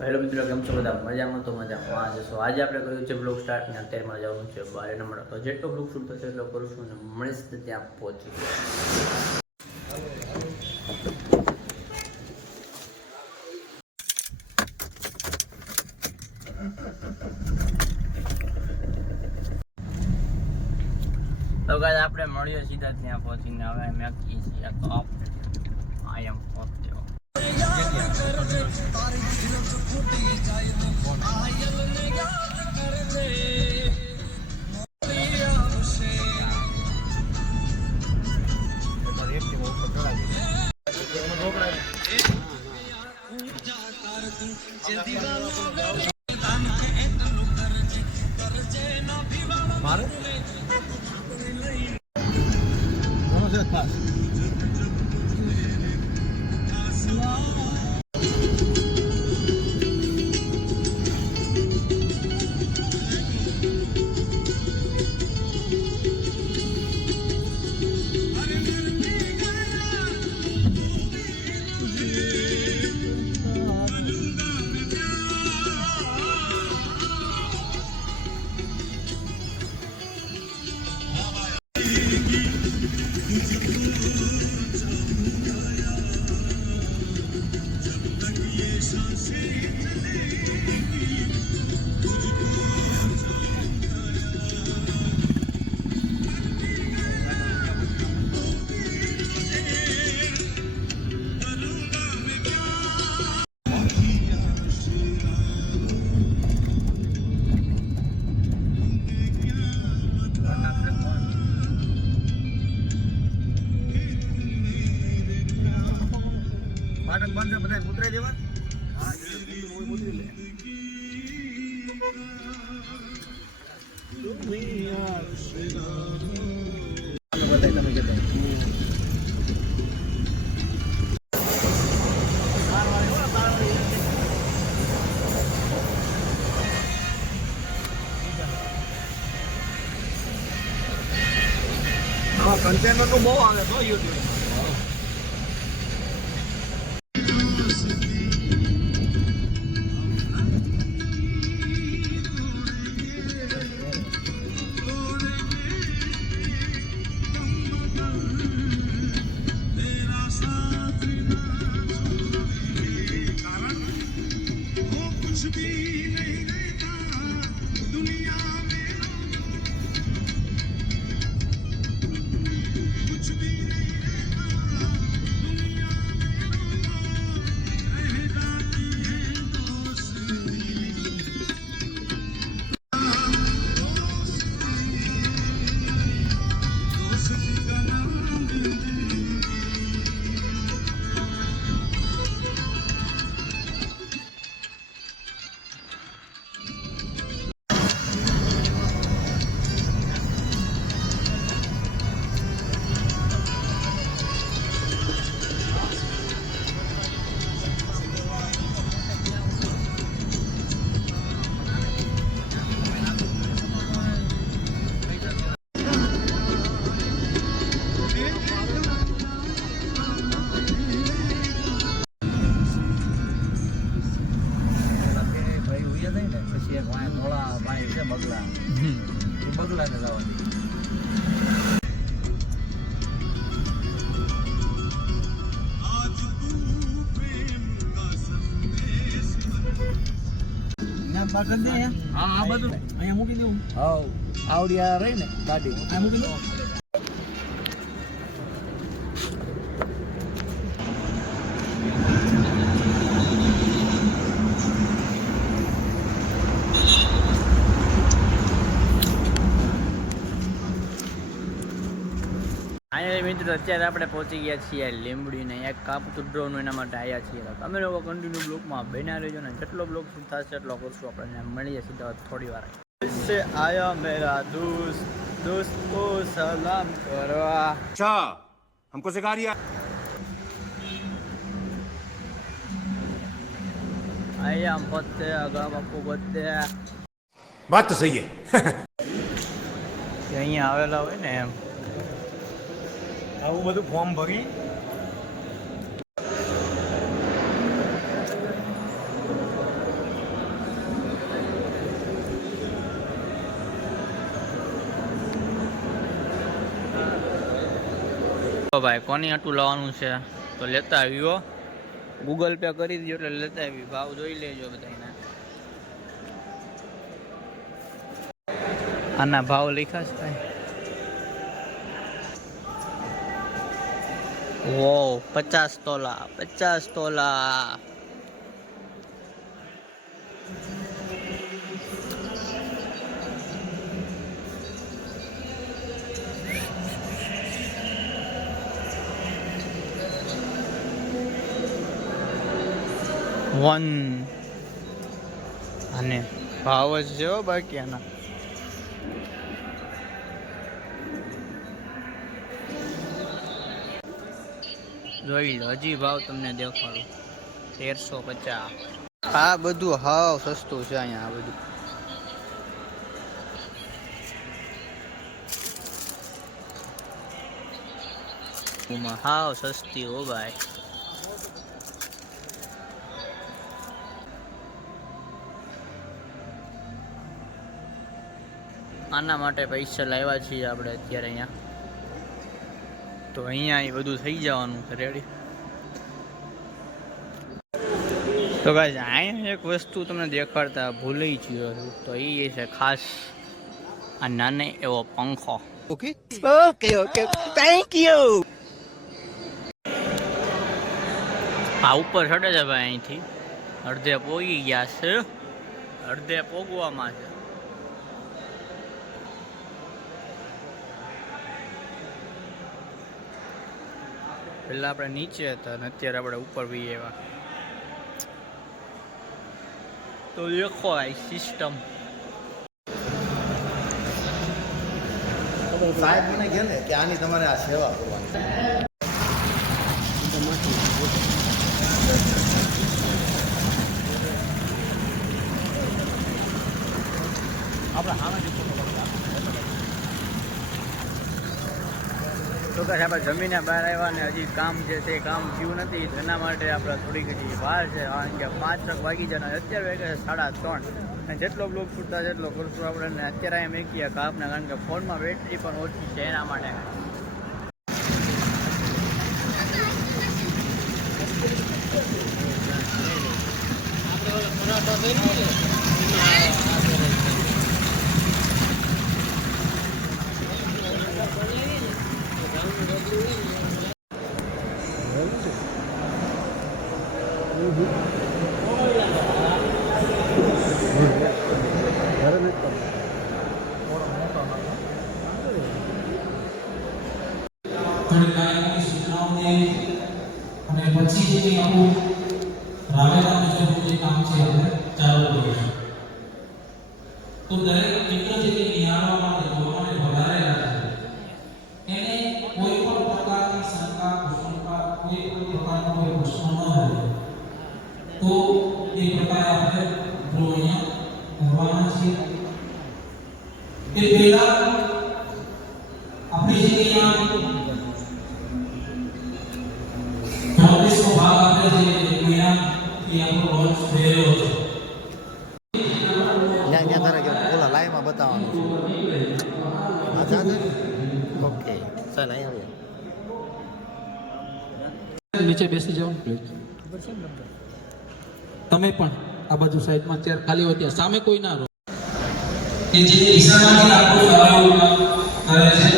Hello મિત્રો, કેમ છો બધા? મજામાં તો મજામાં. આજે આપણે કર્યું છે બ્લોગ સ્ટાર્ટ ને અત્યારમાં જવાનું છે બારે નંબર. તો જેટલો બ્લોગ શૂટ થશે એટલો કરું છું ને મળીશ ત્યાં પહોંચી. તો ગાઈસ આપણે મળીએ સીધા ત્યાં પહોંચીને. હવે મેકી છીએ તો આઈ એમ પહોંચ્યો. પાટક બંધ છે, બધા ઉતરાઈ દેવા. તમે કહેતા કન્ટેનર તો બહુ આવે તો યુટ્યુબ. બગલા ને જવાની. હા, બધું અહીંયા મૂકી દઉં. હા, આવડિયા રહી ને ગાડી અહીંયા મૂકી દઉં. મિત્રો અત્યારે આપણે પહોંચી ગયા છીએ લીંબડીને. એક કાપતું ડ્રોનું એના માટે આવ્યા છીએ. તમે લોકો કન્ટિન્યુ બ્લોકમાં બન્યા રહેજો ને જેટલો બ્લોક થશે એટલો કરશું. આપણે મળીએ સીધા થોડી વાર. આયા મેરા દોસ્ત કો સલામ કરવા. अच्छा हमको सिखा दिया. આયા પત્તે આગળ બાપુ પત્તે बात तो सही है. અહીંયા આવેલા હોય ને એમ આવું બધું ફોર્મ ભરી તો ભાઈ કોની આટલું લાવવાનું છે તો લેતા આવ્યો, ગૂગલ પે કરી દીધો એટલે લેતા આવી. ભાવ જોઈ લેજો બધાને. આના ભાવ લખ્યા છે ભાઈ. વો 50 તોલા 50 તોલા. અને ભાવ જ છે બાકી આના. જોઈ લો હજી ભાવ તમને દેખાડું. 1350. આ બધું હાવ સસ્તું છે અહીંયા. આ બધું હાવ સસ્તી હો ભાઈ. આના માટે પૈસા લાવ્યા છીએ આપણે અત્યારે અહીંયા. તો અહીંયા એ બધું થઈ જવાનું છે રેડી. તો ગાઈસ અહીંયા એક વસ્તુ તમને દેખાડતા ભૂલી ગયો છું, તો એ છે ખાસ આ નાને એવો પંખો. Okay okay okay thank you. આ ઉપર ચડે છે ભાઈ અહીંથી. અડધે પોગી ગયા છે, અડધે પોગવામાં છે. પેલા આપણે નીચે હતા અને અત્યારે આપણે ઉપર બી આવ્યા. તો દેખો આ સિસ્ટમ. સાહેબ મને કહે ને કે આની તમારે આ સેવા કરવાની. આપણે આમાંથી તો કે આપણે જમીને બહાર આવ્યા ને હજી કામ જે છે એ કામ થયું નથી. એના માટે આપણે થોડી ઘણી વાર છે, કારણ કે 5 વાગી જાય. અત્યારે વાગે 3:30. અને જેટલો બ્લોગ છૂટતા જેટલો કરશું આપણે. ને અત્યારે એમ એકીએ કાપને, કારણ કે ફોનમાં બેટરી પણ ઓછી છે એના માટે. થોડી કાયમી સૂચનાઓને અને પછી જે આપણું રાવેલા મુજબ જે કામ છે આપણે ચાલુ કરીશું. તો દરેક મિત્ર જે નિહાળવા માટે જોવા માટે ભગાડેલા છે એને કોઈ પણ પ્રકારની શંકા કુશંકા કોઈ પણ પ્રકારનો કોઈ પ્રશ્ન ન હોય તો એ પ્રકારે આપણે ડ્રો અહીંયા કરવાના છે. કે પહેલા આપણી જે અહીંયા 34નો ભાગ આપણે જે મહિનાથી આપણો લોન્ચ થયેલો છે. ત્યાં તારે કે ઓલા લાઈવમાં બતાવવાનું છે. અચ્છા ઓકે ચાલ અહીંયા નીચે બેસી જાઓ પ્લીઝ. તમે પણ આ બાજુ સાઈડમાં ચેર ખાલી હોય ત્યાં સામે કોઈ ના રહો. કે જે દિશામાંથી આપણો સવાલ કરે છે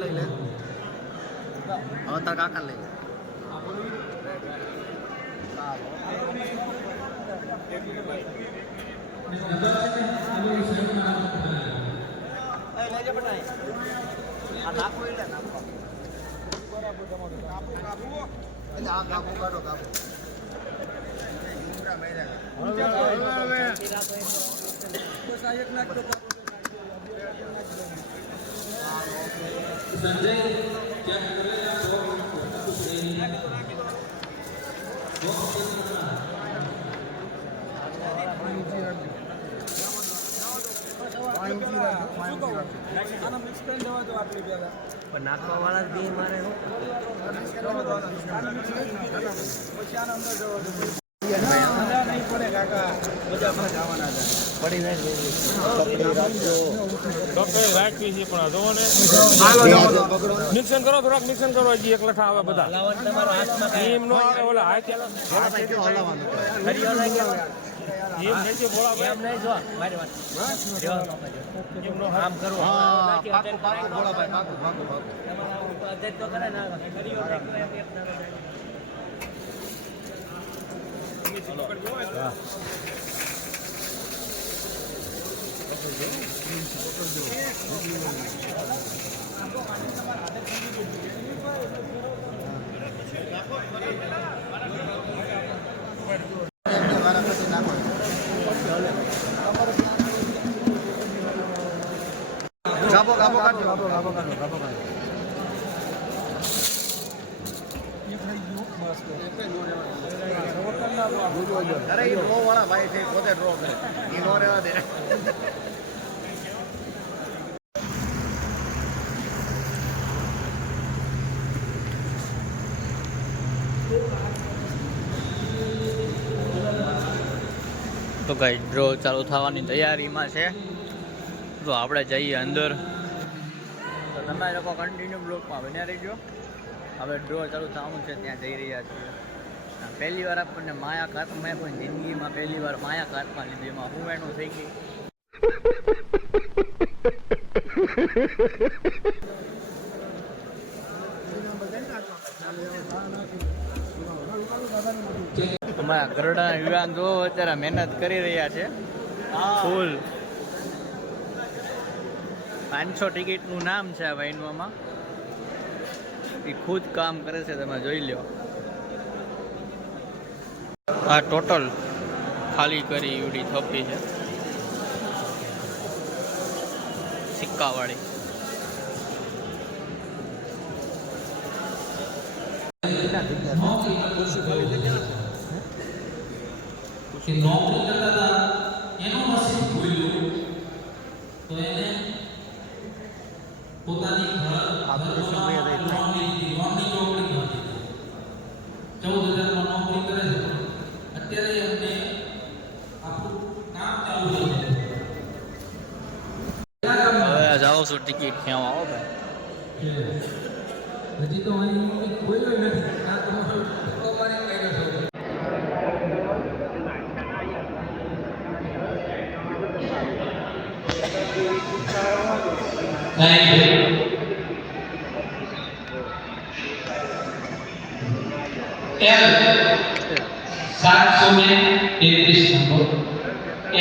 લઈ લે. હવે તાર કાકા લઈ લે. નાખવા વાળા જ બી મારે મિક્સન કરો થોડાક મિક્સન કરો હજી એક લઠા આવે બધા એમ નો આવે ઓલા હાથ એમ થઈ છે ભોળા એમ નહીં જો મારી વાત એમ નો આમ કરવું તો કરે ના ગાબો ગાબો કાઢો ગાબો ગાબો કાઢો ગાબો કાઢો અરે એ ડ્રો વાળા ભાઈ છે પોતે ડ્રો કરે એ નો રહેવા દે તો ગાઈ ડ્રો ચાલુ થવાની તૈયારીમાં છે તો આપણે જઈએ અંદર તો તમે લોકો કન્ટિન્યુ બ્લોકમાં બન્યા રહીજો હવે ડ્રો ચાલુ થવાનું છે ત્યાં જઈ રહ્યા છીએ પહેલી વાર આપણને માયા કાર્પ મેં પણ જિંદગીમાં પહેલી વાર માયા કાર્પમાં લીધી એમાં હું એનું થઈ ગઈ અમારા ગરડા યુવાન જો અત્યારે મહેનત કરી રહ્યા છે ફૂલ 500 ટિકિટનું નામ છે આ વાઇનોમાં એ ખુદ કામ કરે છે તમે જોઈ લો આ ટોટલ ખાલી કરી એવડી થોપી છે સિક્કાવાળી કે નોકરી કરતા હતા એનું નસીબ ખોલ્યું તો એને પોતાની નોકરી કરી 14,000 માં નોકરી કરે છે અત્યારે એમને આપણું કામ ચાલુ છે હવે જાઓ છો ટિકિટ ખેવા આવો ભાઈ હજી તો અહીં ખોલ્યો નથી આ તમારો કમાણી કર્યો છે L 733 number L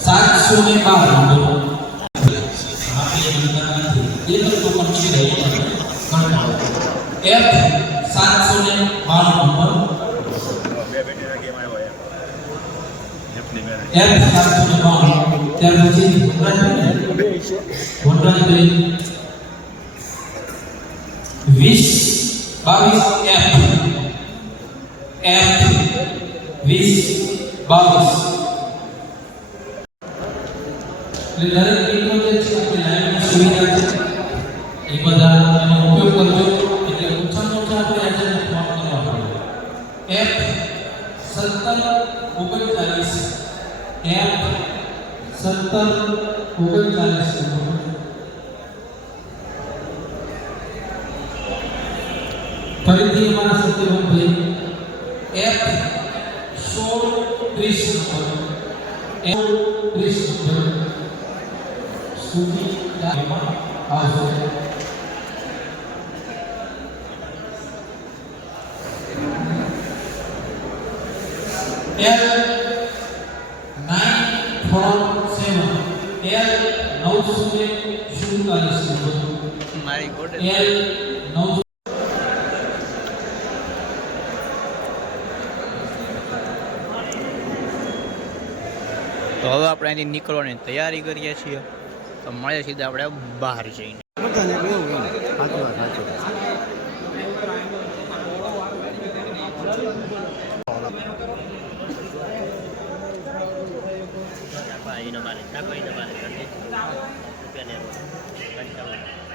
712 number F 792 number ત્યાર પછી વનરાજભાઈ 2022 F 2022 એટલે દરેક મિત્રો જે છે આપણી લાઈવની સુવિધા છે એ બધા એનો ઉપયોગ કરજો એટલે ઓછામાં ઓછા આપણે એજન્ટ ફોન કરવા પડે F 1739 F 1739 ફરીથી અમારા સત્યવંતભાઈ F 1630 નંબર F 1630 નંબર સુધી આવશે 47 L 947 મારી ગોડે L 9 તો હવે આપણે અહીંથી નીકળવાની તૈયારી કરીએ છીએ તો મળે સીધા આપણે બહાર જઈને બધાને કેવું એમ સાચી વાત સાચી વાત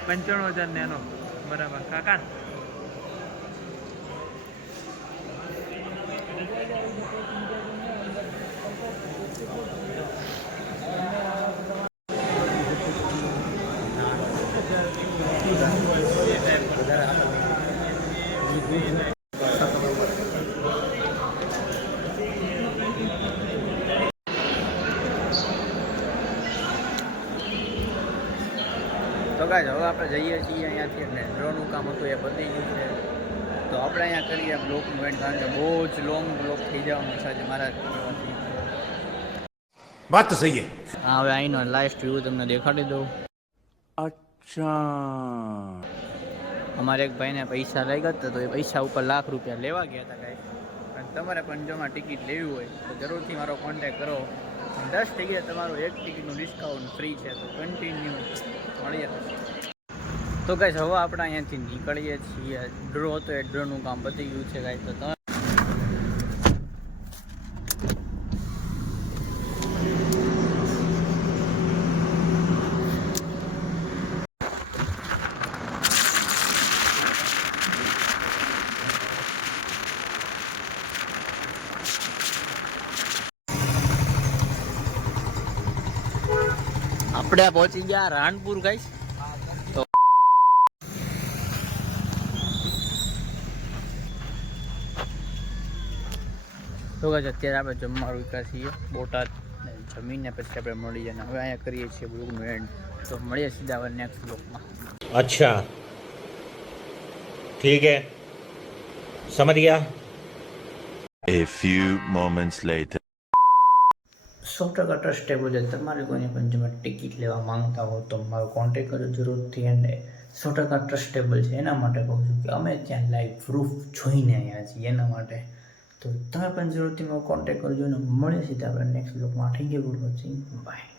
₹95,000 નેનો બરાબર કાકા તો ગાઈસ હવે આપણે જઈએ છીએ અહીંયાથી અને ડ્રોનું કામ હતું એ પતી ગયું છે તો આપણે અહીંયા કરીએ બ્લોકનું એન્ડ કારણ કે બહુ જ લોંગ બ્લોક થઈ જવાનું છે આજે મારા बात तो सही है. હા હવે અહીંનો લાસ્ટ વ્યૂ તમને દેખાડી દઉં अच्छा. અમારે એક ભાઈને પૈસા લાગ્યા હતા તો એ પૈસા ઉપર ₹1,00,000 લેવા ગયા હતા ગાઈસ અને તમારે પણ જો ટિકિટ લેવી હોય તો જરૂરથી મારો કોન્ટેક્ટ કરો 10 ટિકિટ તમારું એક ટિકિટનું ડિસ્કાઉન્ટ ફ્રી છે તો કન્ટિન્યુ મળીએ તો ગાઈસ હવે આપણે અહીંયાથી નીકળીએ છીએ ડ્રો હતો એ ડ્રોનું કામ પતી ગયું છે ગાઈસ તો તમે આપણે પહોંચી ગયા રાણપુર ગાઈસ તો ગાઈસ અત્યારે આપણે જમવા રૂક્યા છીએ બોટાદ જમીને પછી આપણે મળીએ અને હવે અહીંયા કરીએ છીએ બ્લોગનું એન્ડ તો મળીએ સીધા હવે નેક્સ્ટ બ્લોગમાં अच्छा ठीक है समझ गया. A few moments later. 100% trustable છે તમારે કોઈને પણ તમે ટિકિટ લેવા માંગતા હો તો મારો કોન્ટેક્ટ કરજો જરૂરથી અને 100% ટ્રસ્ટેબલ છે એના માટે કહું છું કે અમે ત્યાં લાઈવ પ્રૂફ જોઈને આવ્યા છીએ એના માટે તો તમે પણ જરૂરથી મારો કોન્ટેક્ટ કરજો અને મળીએ સીધા આપણે નેક્સ્ટ બ્લોગમાં. Thank you for watching bye.